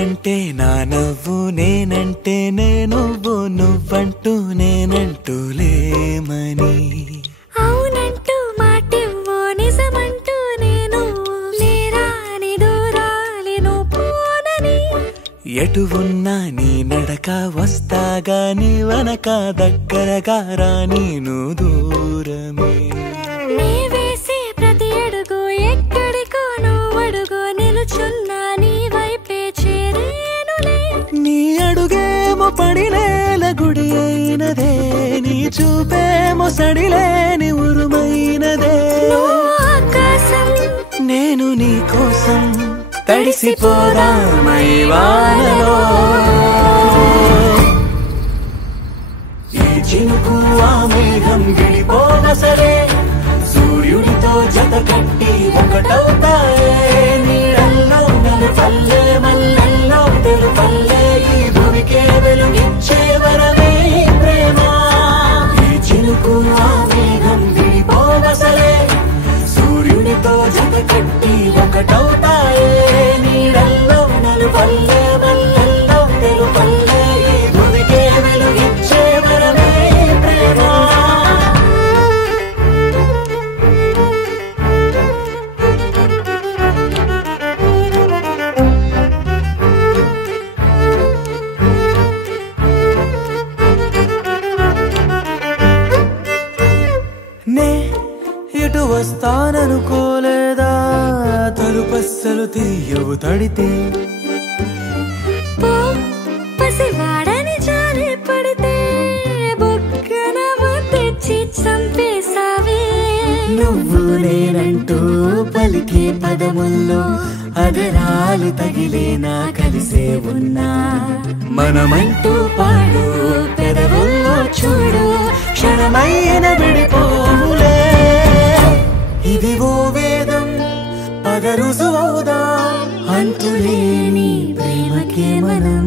నువ్వంటే నా నవ్వు నేనంటే నువ్వు నువ్వంటూ నేనంటూ లేమని అవునంటూ మాటివ్వు నిజమంటూ నేను లేరాని దూరాలేను పోనని ఎటు ఉన్నా నీ నడక వస్తాగా నీ వనక దగ్గరగా రాని నువ్వు దూరమే నీ వేసే ప్రతి అడుగు ఎక్కడికో నువ్వు అడుగు నిలుచున్నా నీ వైపే చేరేనులే నీ అడుగేమో పడినేల గుడి అయినదే నీ చూపేమో సడిలేని ఉరుమైనదే ఆకాశం నేను నీ కోసం తడిసిపోదామై వానలో ఈ చినుకు ఆ మేఘం విడిపోవసరే సూర్యుడితో జత కట్టి ఒకటవుతాయే నీడల్లో నలుపల్లె మల్లెల్లో తెలుపల్లె ఈ భూమికే వెలుగిచ్చే వరమే ప్రేమ ఈ చినుకు ఆ మేఘం విడిపోవసరే సూర్యుడితో జత కట్టి ఒకటవుతాయే నీడల్లో నలుపల్లె మల్లెల్లో తెలుపల్లె ఈ భూమికే వెలుగిచ్చే వరమే ప్రేమ నే ఇటు వస్తాననుకోలేదా తలుపస్సలు తీయవు తడితే పో పసివాడని జాలి పడితే బొక్కన తెచ్చి చంపేసావే నువ్వు నేనంటూ పలికే పదముల్లో అదరాలు తగిలేనా కలిసే ఉన్నా మనమంటూ పాడు పెదవుల్లో చూడు క్షణమైన విడిపోవులే ఇది ఓ వేదం పద రుజువవుదా అంతులేని ప్రేమకే మనం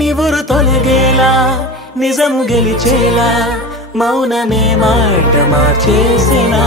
నివురు తొలగేలా నిజము గెలిచేలా మౌనమే మాట మార్చేసినా